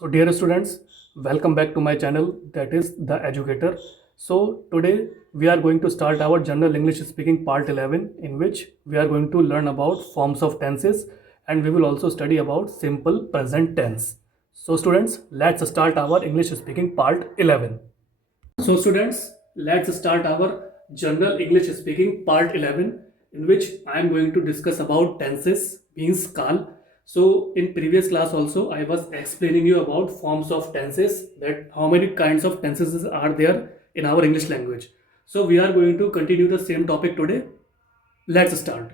So, dear students, welcome back to my channel, that is The Educator. So, today we are going to start our General English Speaking Part 11, in which we are going to learn about forms of tenses and we will also study about simple present tense. So, students, let's start our English Speaking Part 11. So, students, let's start our General English Speaking Part 11, in which I am going to discuss about tenses, means काल. So, in previous class also, I was explaining you about forms of tenses, that how many kinds of tenses are there in our English language. So, we are going to continue the same topic today. Let's start.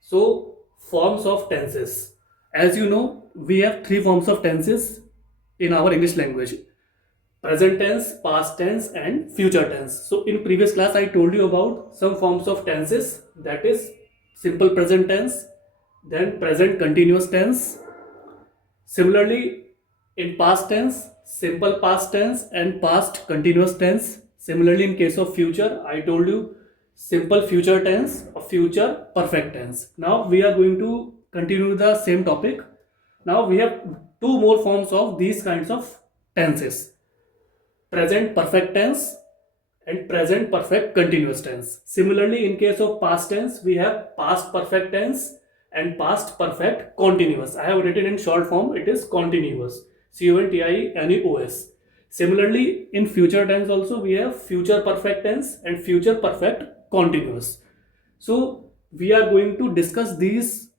So, forms of tenses. As you know, we have three forms of tenses in our English language: present tense, past tense, and future tense. So in previous class I told you about some forms of tenses, that is simple present tense, then present continuous tense. Similarly, in past tense, simple past tense and past continuous tense. Similarly, in case of future, I told you simple future tense or future perfect tense. Now we are going to continue the same topic. Now we have two more forms of these kinds of tenses: present perfect tense and present perfect continuous tense. Similarly, in case of past tense, we have past perfect tense and past perfect continuous. I have written in short form, it is continuous. CONTINEOS. Similarly, in future tense also, we have future perfect tense and future perfect continuous. So, we are going to discuss these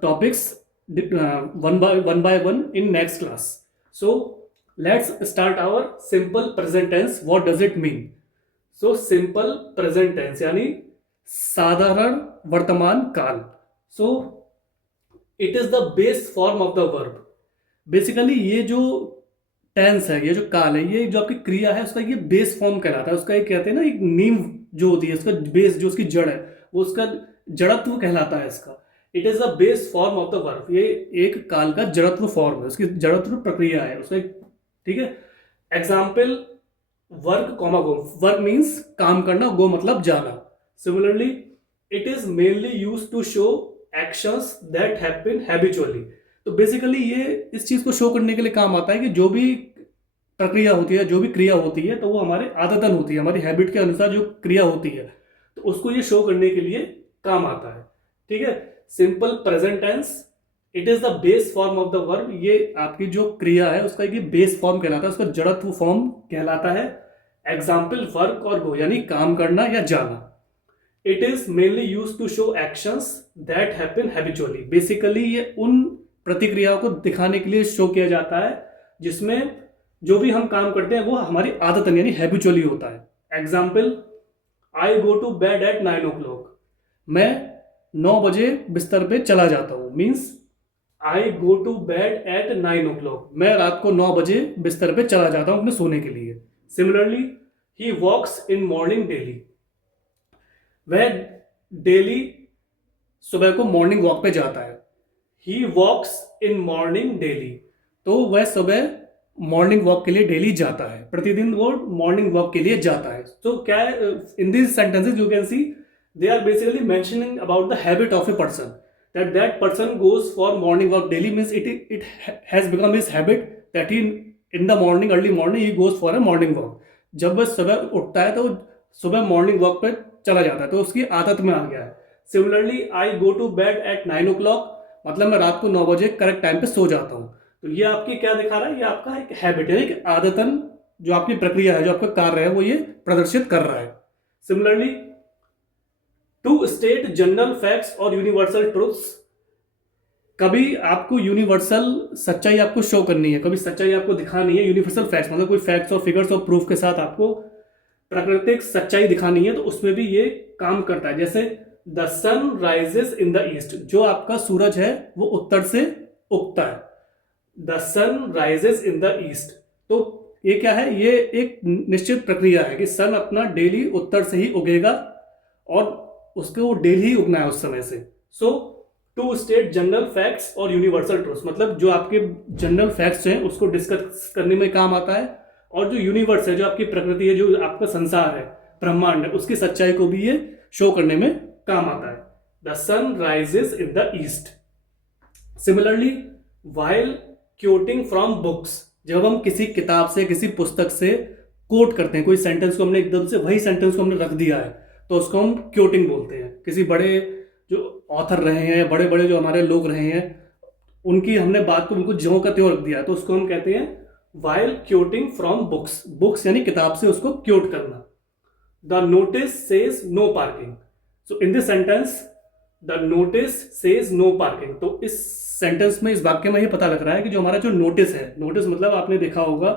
topics one by one in next class. So let's start our simple present tense. What does it mean? So simple present tense यानी साधारण वर्तमान काल. So it is the base form of the verb. Basically ये जो tense है, ये जो काल है, ये जो आपकी क्रिया है, उसका ये बेस फॉर्म कहलाता है. उसका एक कहते हैं ना, एक नींव जो होती है, उसका बेस जो उसकी जड़ है, वो उसका जड़त्व कहलाता है इसका. It is the base form of the verb. ये एक काल का जड़त्व फॉर्म है, उसकी जड़त्व प्रक्रिया है उसका. ठीक है. Example: work comma go. Work means काम करना, गो मतलब जाना. Similarly, it is mainly use to show actions that happen habitually. तो बेसिकली ये इस चीज को शो करने के लिए काम आता है कि जो भी प्रक्रिया होती है, जो भी क्रिया होती है, तो वो हमारे आदतन होती है, हमारी हैबिट के अनुसार जो क्रिया होती है, तो उसको ये शो करने के लिए काम आता है. ठीक है. Simple present tense, it is the base form of the verb. ये आपकी जो क्रिया है उसका ये बेस फॉर्म कहलाता है, उसका जड़त्व फॉर्म कहलाता है. एग्जाम्पल: वर्क और गो यानी काम करना या जाना. It is mainly use to show actions that happen habitually. Basically ये उन प्रतिक्रियाओं को दिखाने के लिए शो किया जाता है जिसमें जो भी हम काम करते हैं वो हमारी आदतन यानी हैबिचुअली होता है. Example: I go to bed at 9 o'clock. मैं 9 बजे बिस्तर पे चला जाता हूँ. Means I go to bed at 9 o'clock. मैं रात को 9 बजे बिस्तर पे चला जाता हूँ अपने सोने के लिए. Similarly, he walks in morning daily. वह डेली सुबह को मॉर्निंग वॉक पे जाता है. He walks in morning daily. तो वह सुबह मॉर्निंग वॉक के लिए डेली जाता है, प्रतिदिन वो मॉर्निंग वॉक के लिए जाता है. तो क्या है, in this sentences you can see they are basically mentioning about the habit of a person, that person goes for morning walk daily. Means it has become his habit that he in the morning, early morning, he goes for a morning walk. जब वह सुबह उठता है तो सुबह morning walk पे चला जाता है, तो उसकी आदत में आ गया है. Similarly, I go to bed at 9 o'clock, मतलब मैं रात को 9 बजे करेक्ट टाइम पे सो जाता हूँ. तो ये आपकी क्या दिखा रहा है, ये आपका एक हैबिट है, एक आदतन जो आपकी प्रक्रिया है, जो आपका कार्य है, वो ये प्रदर्शित कर रहा है. Similarly, to state general facts और यूनिवर्सल ट्रूथ्स. कभी आपको यूनिवर्सल सच्चाई आपको शो करनी है, कभी सच्चाई आपको दिखानी है. यूनिवर्सल फैक्ट्स मतलब कोई फैक्ट्स और फिगर्स और प्रूफ के साथ आपको प्राकृतिक सच्चाई दिखानी है, तो उसमें भी ये काम करता है. जैसे the sun rises in the east. जो आपका सूरज है वो उत्तर से उगता है. The sun rises in the east. तो ये क्या है, ये एक निश्चित प्रक्रिया है कि सन अपना डेली उत्तर से ही उगेगा और उसको वो डेली ही उगना है उस समय से. सो टू स्टेट जनरल फैक्ट्स और यूनिवर्सल ट्रूथ्स, मतलब जो आपके जनरल फैक्ट्स हैं उसको डिस्कस करने में काम आता है, और जो यूनिवर्स है, जो आपकी प्रकृति है, जो आपका संसार है, ब्रह्मांड है, उसकी सच्चाई को भी ये शो करने में काम आता है. The sun rises in the east. Similarly, while quoting from books, जब हम किसी किताब से किसी पुस्तक से कोट करते हैं, कोई सेंटेंस को हमने एकदम से वही सेंटेंस को हमने रख दिया है तो उसको हम क्योटिंग बोलते हैं। किसी बड़े जो ऑथर रहे हैं या बड़े बड़े जो हमारे लोग रहे हैं उनकी हमने बात को बिल्कुल ज्यों का त्यों रख दिया तो उसको हम कहते हैं while quoting from books. Books यानी किताब से उसको क्योट करना। The notice says no parking. So in this sentence the notice says no parking. तो इस सेंटेंस में, इस वाक्य में ये पता लग रहा है कि जो हमारा जो नोटिस है, नोटिस मतलब आपने देखा होगा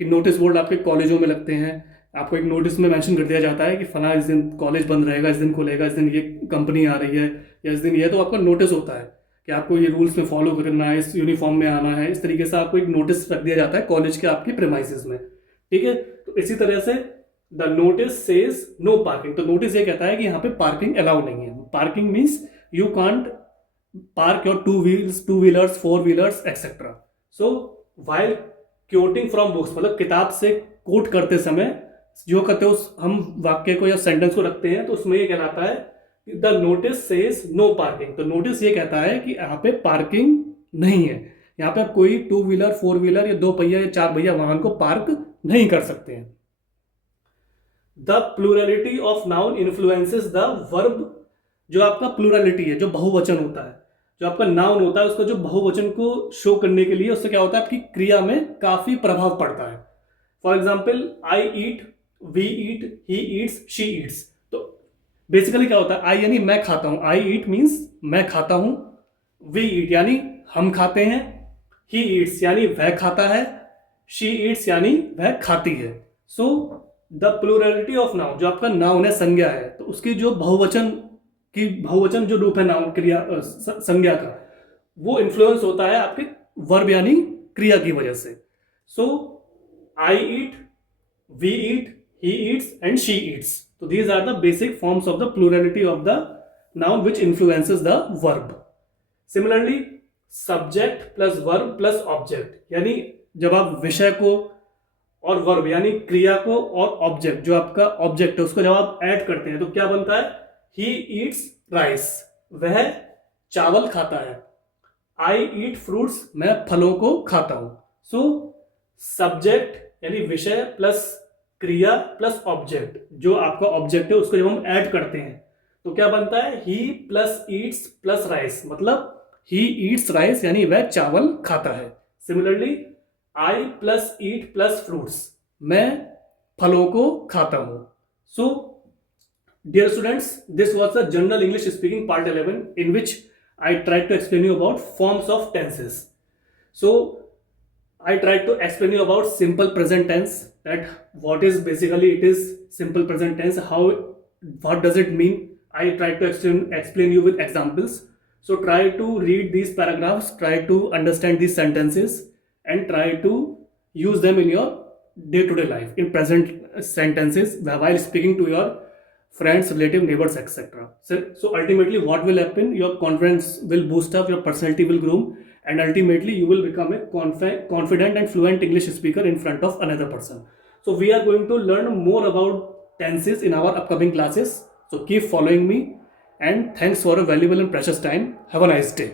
कि नोटिस बोर्ड आपके कॉलेजों में लगते हैं, आपको एक नोटिस में मेंशन कर दिया जाता है कि फला इस दिन कॉलेज बंद रहेगा, इस दिन खुलेगा, इस दिन ये कंपनी आ रही है या इस दिन ये, तो आपका नोटिस होता है कि आपको ये रूल्स में फॉलो करना है, इस यूनिफॉर्म में आना है। इस तरीके से आपको एक नोटिस रख दिया जाता है कॉलेज के आपकी प्रेमाइसिस में, ठीक है। तो इसी तरह से the notice says no parking, तो नोटिस ये कहता है कि यहाँ पे पार्किंग अलाउ नहीं है। Parking means you can't park your two wheelers, four wheelers etcetera. So while quoting from books मतलब किताब से कोट करते समय जो कहते उस हम वाक्य को या सेंटेंस को रखते हैं तो उसमें ये कहलाता है the notice says no parking. तो नोटिस ये कहता है कि यहाँ पे पार्किंग नहीं है, यहाँ पे आप कोई टू व्हीलर, फोर व्हीलर या दो पहिया या चार पहिया वाहन को पार्क नहीं कर सकते हैं। The plurality of noun influences the verb. जो आपका प्लूरलिटी है, जो बहुवचन होता है, जो आपका नाउन होता है, उसका जो बहुवचन को शो करने के लिए उससे क्या होता है आपकी क्रिया में काफी प्रभाव पड़ता है। For example I eat, we eat, he eats, she eats. तो बेसिकली क्या होता है, आई यानी मैं खाता हूं, आई ईट मीन्स मैं खाता हूं, वी ईट यानी हम खाते हैं, ही ईट्स यानी वह खाता है, शी ईट्स यानी वह खाती है। So the plurality of noun, जो आपका नाउन है, संज्ञा है, तो उसकी जो बहुवचन जो रूप है नाउन क्रिया संज्ञा का, वो इन्फ्लुएंस होता है आपके वर्ब यानी क्रिया की वजह से। So I eat, we eat, he eats and she eats. So these are the basic forms of the plurality of the noun which influences the verb. Similarly, subject plus verb plus object, यानी जब आप विषय को और verb यानी क्रिया को और object, जो आपका object है उसको जब आप ऐड करते हैं तो क्या बनता है, he eats rice, वह चावल खाता है, I eat fruits, मैं फलों को खाता हूं। So subject यानी विषय प्लस क्रिया प्लस ऑब्जेक्ट, जो आपका ऑब्जेक्ट है उसको जब हम ऐड करते हैं तो क्या बनता है, he plus eats plus rice, मतलब ही ईट्स राइस यानी वह चावल खाता है। Similarly I plus eat plus fruits, मैं फलों को खाता हूं। So dear students, this was the general English speaking part 11 in which I tried to explain you about forms of tenses. So I tried to explain you about simple present tense, that what is basically it is simple present tense, what does it mean. I tried to explain you with examples. So try to read these paragraphs, try to understand these sentences and try to use them in your day-to-day life in present sentences while speaking to your friends, relative, neighbors, etc. So ultimately what will happen, your confidence will boost up, your personality will grow, and ultimately you will become a confident and fluent English speaker in front of another person. So we are going to learn more about tenses in our upcoming classes. So keep following me and thanks for a valuable and precious time. Have a nice day.